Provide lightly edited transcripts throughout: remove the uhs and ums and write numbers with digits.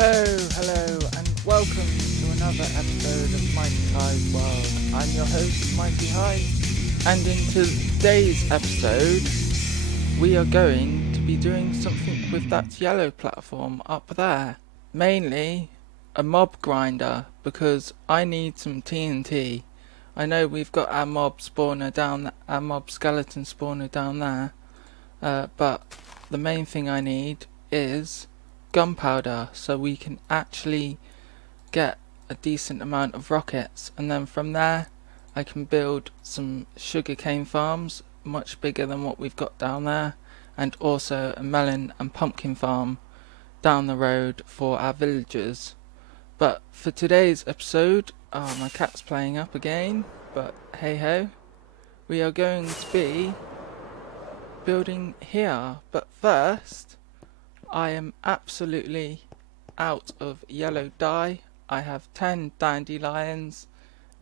Hello, and welcome to another episode of MightyHigh's World. I'm your host, MightyHigh, and in today's episode, we are going to be doing something with that yellow platform up there. Mainly, a mob grinder, because I need some TNT. I know we've got our mob spawner down, our mob skeleton spawner down there, but the main thing I need is gunpowder, so we can actually get a decent amount of rockets, and then from there I can build some sugarcane farms much bigger than what we've got down there, and also a melon and pumpkin farm down the road for our villagers. But for today's episode, my cat's playing up again, but hey ho, we are going to be building here. But first, I am absolutely out of yellow dye. I have 10 dandelions,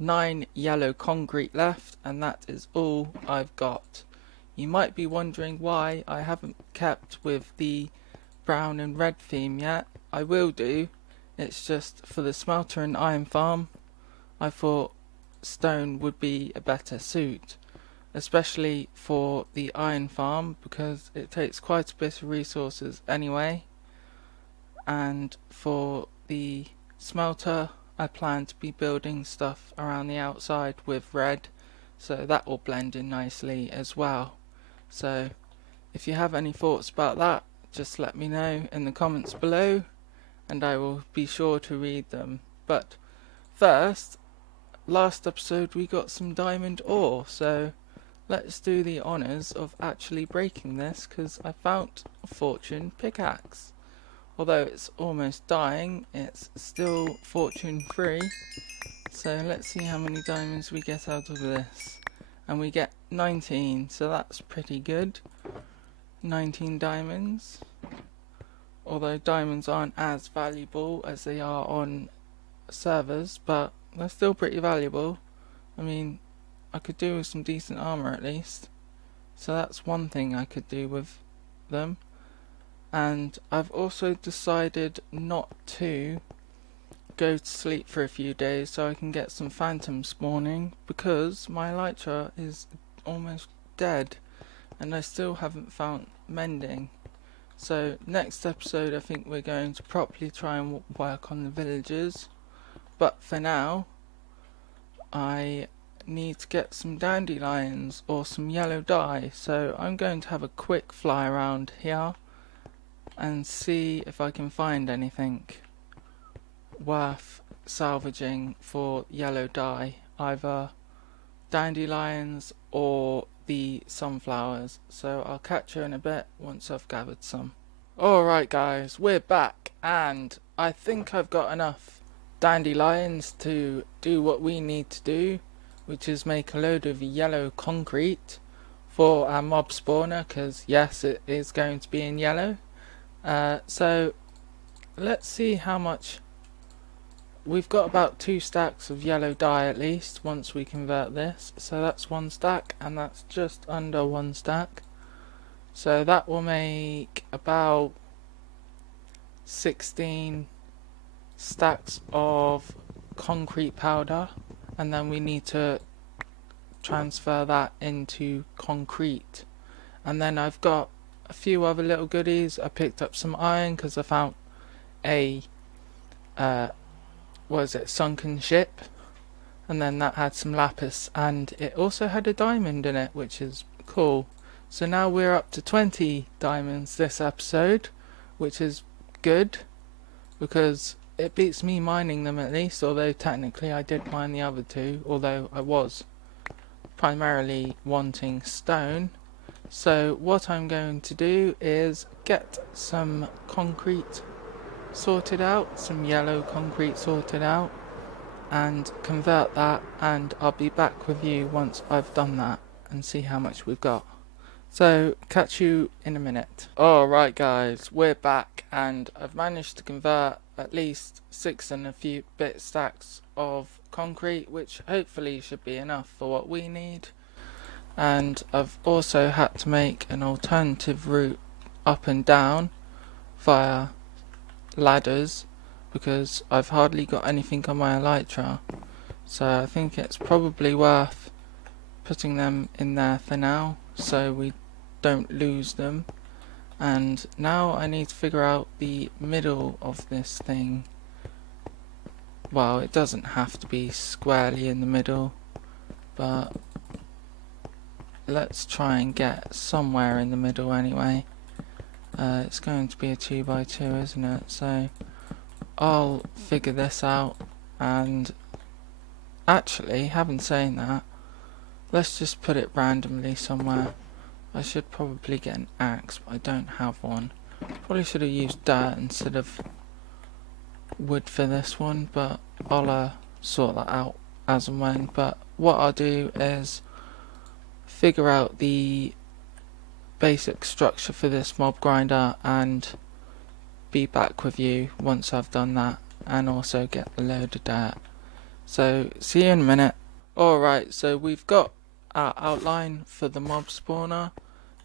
9 yellow concrete left, and that is all I've got. You might be wondering why I haven't kept with the brown and red theme yet. I will do. It's just for the smelter and iron farm, I thought stone would be a better suit, especially for the iron farm, because it takes quite a bit of resources anyway. And for the smelter, I plan to be building stuff around the outside with red, so that will blend in nicely as well. So if you have any thoughts about that, just let me know in the comments below, and I will be sure to read them. But first, last episode we got some diamond ore, so let's do the honours of actually breaking this, because I found a fortune pickaxe. Although it's almost dying, it's still fortune free. So let's see how many diamonds we get out of this. And we get 19, so that's pretty good. 19 diamonds. Although diamonds aren't as valuable as they are on servers, but they're still pretty valuable. I mean, I could do with some decent armor at least, so that's one thing I could do with them. And I've also decided not to go to sleep for a few days so I can get some phantom spawning, because my elytra is almost dead and I still haven't found mending. So next episode I think we're going to properly try and work on the villagers, but for now I need to get some dandelions or some yellow dye, so I'm going to have a quick fly around here and see if I can find anything worth salvaging for yellow dye, either dandelions or the sunflowers. So I'll catch you in a bit once I've gathered some. Alright guys, we're back, and I think I've got enough dandelions to do what we need to do, which is make a load of yellow concrete for our mob spawner, because yes, it is going to be in yellow. So let's see how much. We've got about 2 stacks of yellow dye at least once we convert this, so that's 1 stack, and that's just under 1 stack, so that will make about 16 stacks of concrete powder, and then we need to transfer that into concrete. And then I've got a few other little goodies. I picked up some iron because I found a sunken ship, and then that had some lapis, and it also had a diamond in it, which is cool. So now we're up to 20 diamonds this episode, which is good because it beats me mining them at least, although technically I did mine the other 2, although I was primarily wanting stone. So what I'm going to do is get some concrete sorted out, some yellow concrete sorted out, and convert that, and I'll be back with you once I've done that and see how much we've got. So catch you in a minute. Alright guys, we're back, and I've managed to convert at least 6 and a few bit stacks of concrete, which hopefully should be enough for what we need. And I've also had to make an alternative route up and down via ladders, because I've hardly got anything on my elytra, so I think it's probably worth putting them in there for now so we don't lose them. And now I need to figure out the middle of this thing. Well, it doesn't have to be squarely in the middle, but let's try and get somewhere in the middle anyway. It's going to be a 2x2, isn't it? So I'll figure this out. And actually, having said that, let's just put it randomly somewhere. I should probably get an axe, but I don't have one. Probably should have used dirt instead of wood for this one, but I'll sort that out as and when. But what I'll do is figure out the basic structure for this mob grinder and be back with you once I've done that, and also get a load of dirt. So see you in a minute. Alright, so we've got our outline for the mob spawner.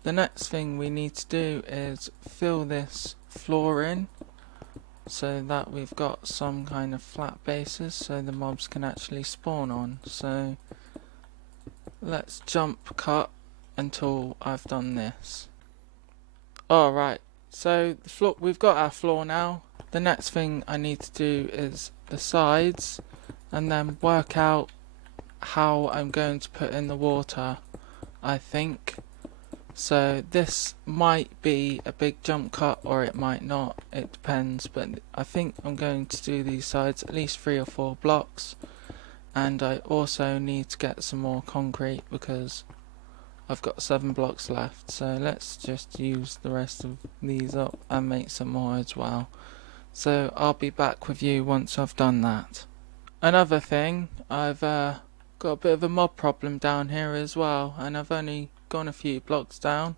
The next thing we need to do is fill this floor in so that we've got some kind of flat bases so the mobs can actually spawn on. So let's jump cut until I've done this. Alright, so the floor, we've got our floor now. The next thing I need to do is the sides, and then work out how I'm going to put in the water, I think. So this might be a big jump cut or it might not, it depends, but I think I'm going to do these sides at least 3 or 4 blocks. And I also need to get some more concrete because I've got 7 blocks left, so let's just use the rest of these up and make some more as well. So I'll be back with you once I've done that. Another thing, I've got a bit of a mob problem down here as well, and I've only gone a few blocks down.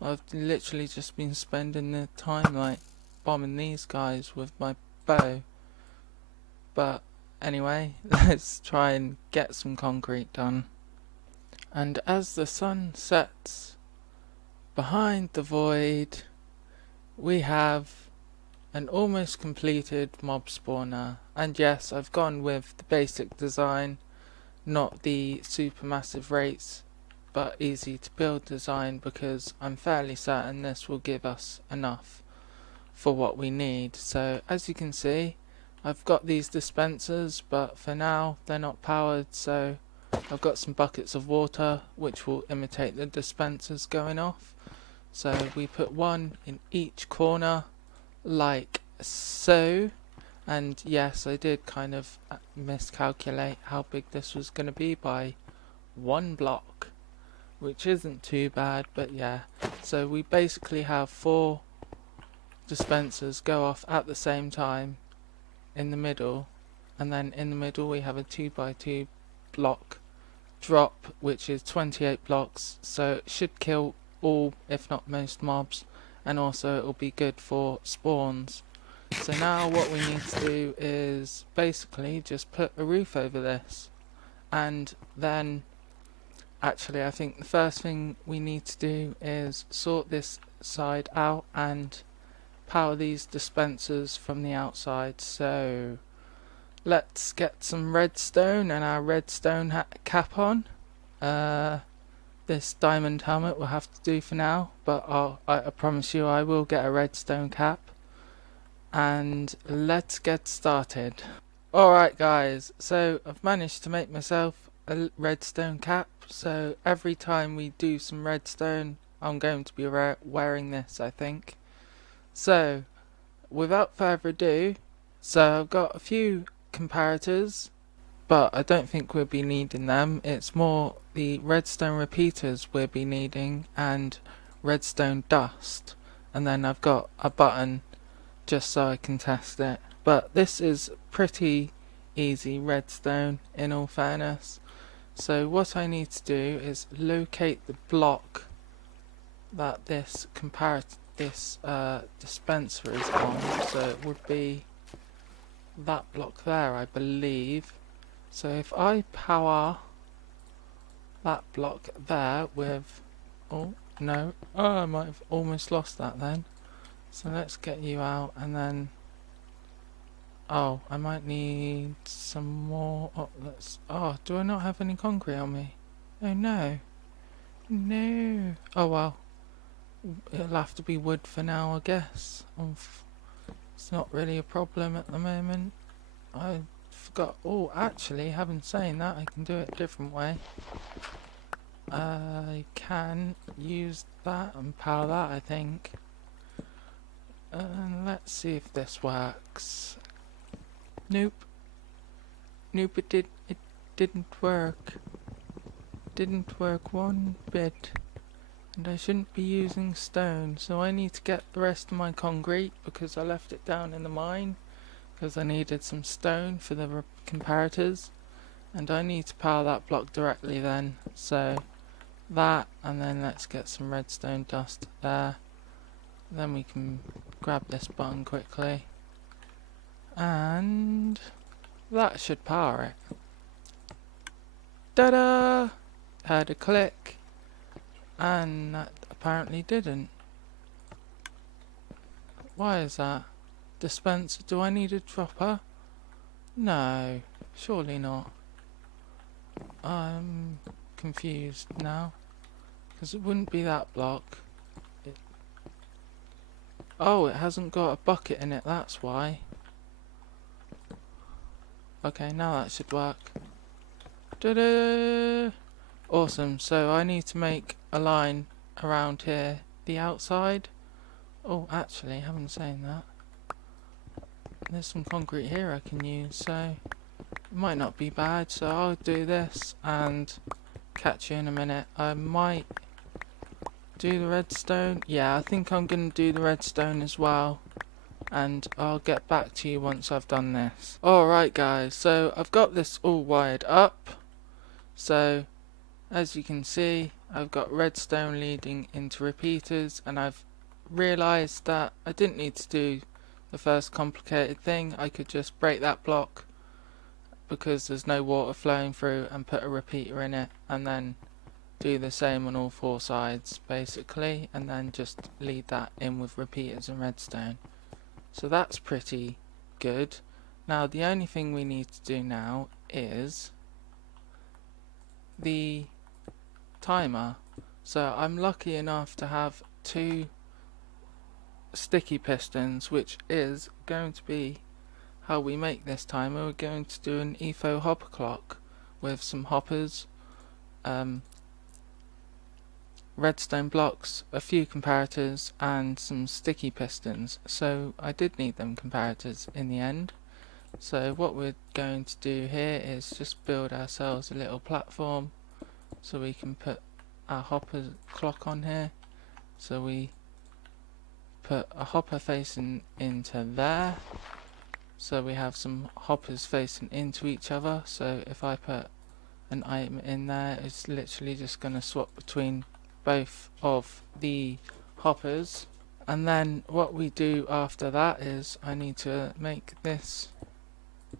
I've literally just been spending the time like bombing these guys with my bow. But anyway, let's try and get some concrete done. And as the sun sets behind the void, we have an almost completed mob spawner. And yes, I've gone with the basic design, not the supermassive rates, but easy to build design, because I'm fairly certain this will give us enough for what we need. So as you can see, I've got these dispensers, but for now they're not powered, so I've got some buckets of water which will imitate the dispensers going off. So we put one in each corner like so. And yes, I did kind of miscalculate how big this was going to be by 1 block, which isn't too bad, but yeah. So we basically have 4 dispensers go off at the same time in the middle, and then in the middle we have a 2x2 block drop, which is 28 blocks, so it should kill all, if not most, mobs, and also it will be good for spawns. So now what we need to do is basically just put a roof over this, and then actually I think the first thing we need to do is sort this side out and power these dispensers from the outside. So let's get some redstone and our redstone cap on. This diamond helmet will have to do for now, but I promise you I will get a redstone cap. And let's get started. Alright guys, so I've managed to make myself a redstone cap, so every time we do some redstone I'm going to be wearing this, I think. So without further ado, so I've got a few comparators, but I don't think we'll be needing them. It's more the redstone repeaters we'll be needing, and redstone dust, and then I've got a button just so I can test it. But this is pretty easy redstone in all fairness. So what I need to do is locate the block that this dispenser is on. So it would be that block there, I believe. So if I power that block there with, oh no, oh, I might have almost lost that then. So let's get you out, and then Oh, I might need some more. Oh, oh, do I not have any concrete on me? Oh no. No. Oh well. It'll have to be wood for now, I guess. It's not really a problem at the moment. I forgot. Oh, actually, having saying that, I can do it a different way. I can use that and power that, I think. And let's see if this works. Nope. Nope, it didn't work. Didn't work one bit. And I shouldn't be using stone, so I need to get the rest of my concrete because I left it down in the mine because I needed some stone for the comparators, and I need to power that block directly then. So that, and then let's get some redstone dust there. Then we can grab this button quickly, and that should power it. Ta-da! Heard a click, and that apparently didn't. Why is that? Dispenser, do I need a dropper? No, surely not. I'm confused now, because it wouldn't be that block. Oh, it hasn't got a bucket in it, that's why. Okay, now that should work. Ta-da! Awesome, so I need to make a line around here, the outside. Oh, actually, having saying that, there's some concrete here I can use, so it might not be bad. So I'll do this and catch you in a minute. I might do the redstone. Yeah, I think I'm going to do the redstone as well, and I'll get back to you once I've done this. Alright guys, so I've got this all wired up. So as you can see, I've got redstone leading into repeaters, and I've realised that I didn't need to do the first complicated thing. I could just break that block because there's no water flowing through and put a repeater in it, and then do the same on all four sides basically, and then just lead that in with repeaters and redstone. So that's pretty good. Now the only thing we need to do now is the timer. So I'm lucky enough to have 2 sticky pistons, which is going to be how we make this timer. We're going to do an EFO hopper clock with some hoppers, redstone blocks, a few comparators, and some sticky pistons. So I did need them comparators in the end. So what we're going to do here is just build ourselves a little platform so we can put our hopper clock on here. So we put a hopper facing into there, so we have some hoppers facing into each other. So if I put an item in there, it's literally just going to swap between both of the hoppers. And then what we do after that is I need to make this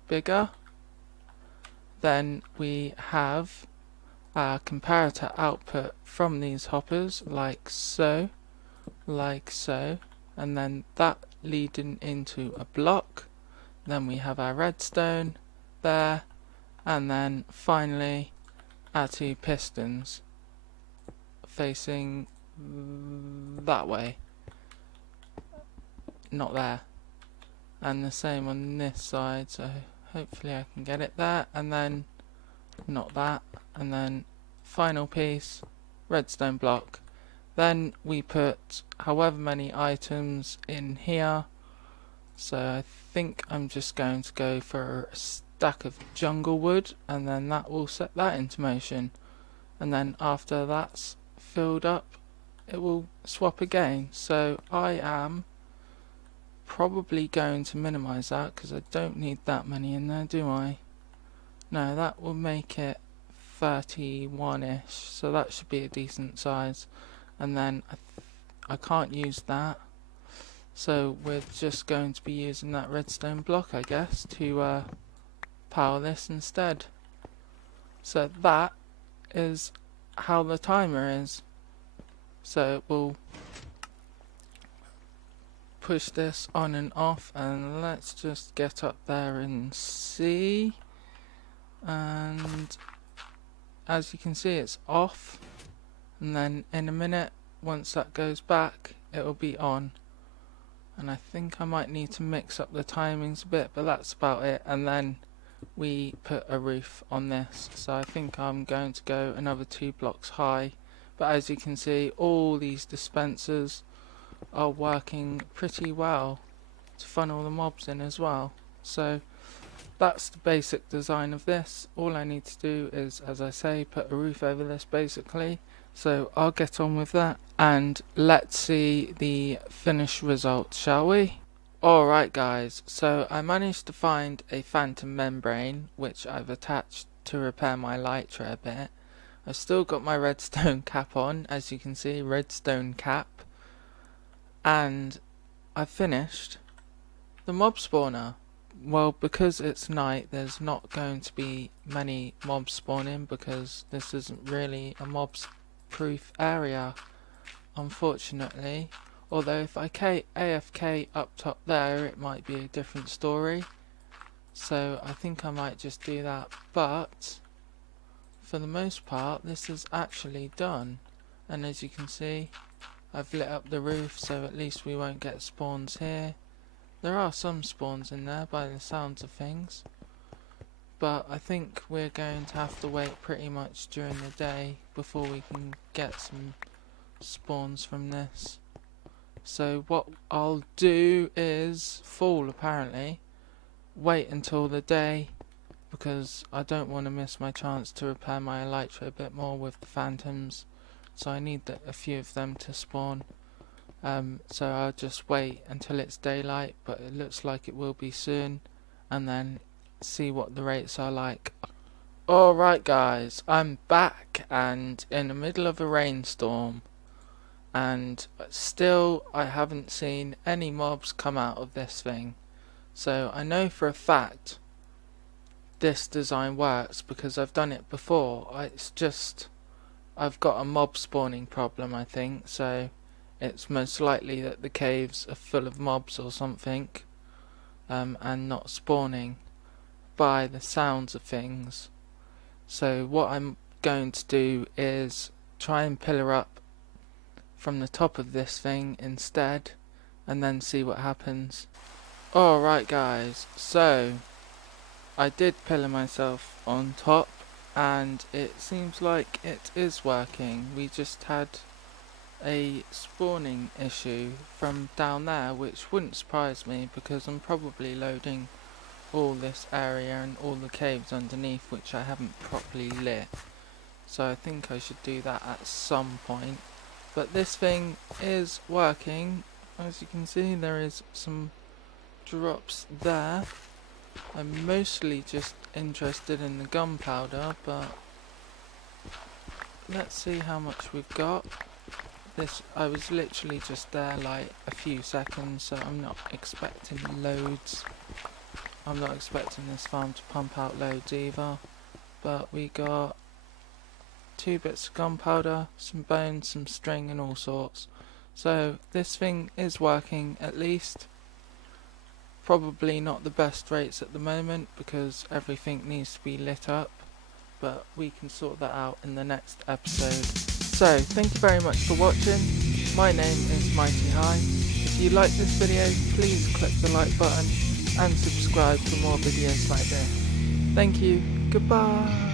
bigger. Then we have our comparator output from these hoppers, like so, and then that leading into a block. Then we have our redstone there, and then finally our 2 pistons facing that way, not there, and the same on this side. So hopefully I can get it there, and then not that, and then final piece, redstone block. Then we put however many items in here. So I think I'm just going to go for a stack of jungle wood, and then that will set that into motion. And then after that's filled up, it will swap again. So I am probably going to minimize that because I don't need that many in there, do I? No, that will make it 31ish, so that should be a decent size. And then I can't use that, so we're just going to be using that redstone block, I guess, to power this instead. So that is how the timer is. So it will push this on and off, and let's just get up there and see. And as you can see, it's off, and then in a minute, once that goes back, it will be on. And I think I might need to mix up the timings a bit, but that's about it. And then we put a roof on this, so I think I'm going to go another 2 blocks high. But as you can see, all these dispensers are working pretty well to funnel the mobs in as well. So that's the basic design of this. All I need to do is, as I say, put a roof over this basically. So I'll get on with that, and let's see the finished result, shall we? Alright guys, so I managed to find a phantom membrane which I've attached to repair my elytra a bit. I've still got my redstone cap on, as you can see, redstone cap. And I've finished the mob spawner. Well, because it's night, there's not going to be many mobs spawning, because this isn't really a mobs proof area, unfortunately. Although if I AFK up top there, it might be a different story. So I think I might just do that. But for the most part, this is actually done. And as you can see, I've lit up the roof, so at least we won't get spawns here. There are some spawns in there by the sounds of things, but I think we're going to have to wait pretty much during the day before we can get some spawns from this. So what I'll do is apparently wait until the day, because I don't want to miss my chance to repair my elytra a bit more with the phantoms. So I need a few of them to spawn. So I'll just wait until it's daylight, but it looks like it will be soon, and then see what the rates are like. Alright guys, I'm back and in the middle of a rainstorm, and still I haven't seen any mobs come out of this thing. So I know for a fact this design works because I've done it before. It's just I've got a mob spawning problem, I think, so it's most likely that the caves are full of mobs or something, and not spawning by the sounds of things. So what I'm going to do is try and pillar up from the top of this thing instead, and then see what happens. Alright guys, so I did pillar myself on top, and it seems like it is working. We just had a spawning issue from down there, which wouldn't surprise me because I'm probably loading all this area and all the caves underneath, which I haven't properly lit. So I think I should do that at some point. But this thing is working. As you can see, there is some drops there. I'm mostly just interested in the gunpowder, but let's see how much we've got. I was literally just there like a few seconds, so I'm not expecting loads. I'm not expecting this farm to pump out loads either. But we got 2 bits of gunpowder, some bones, some string and all sorts. So this thing is working at least. Probably not the best rates at the moment because everything needs to be lit up, but we can sort that out in the next episode. So thank you very much for watching. My name is MightyHigh. If you like this video, please click the like button and subscribe for more videos like this. Thank you. Goodbye.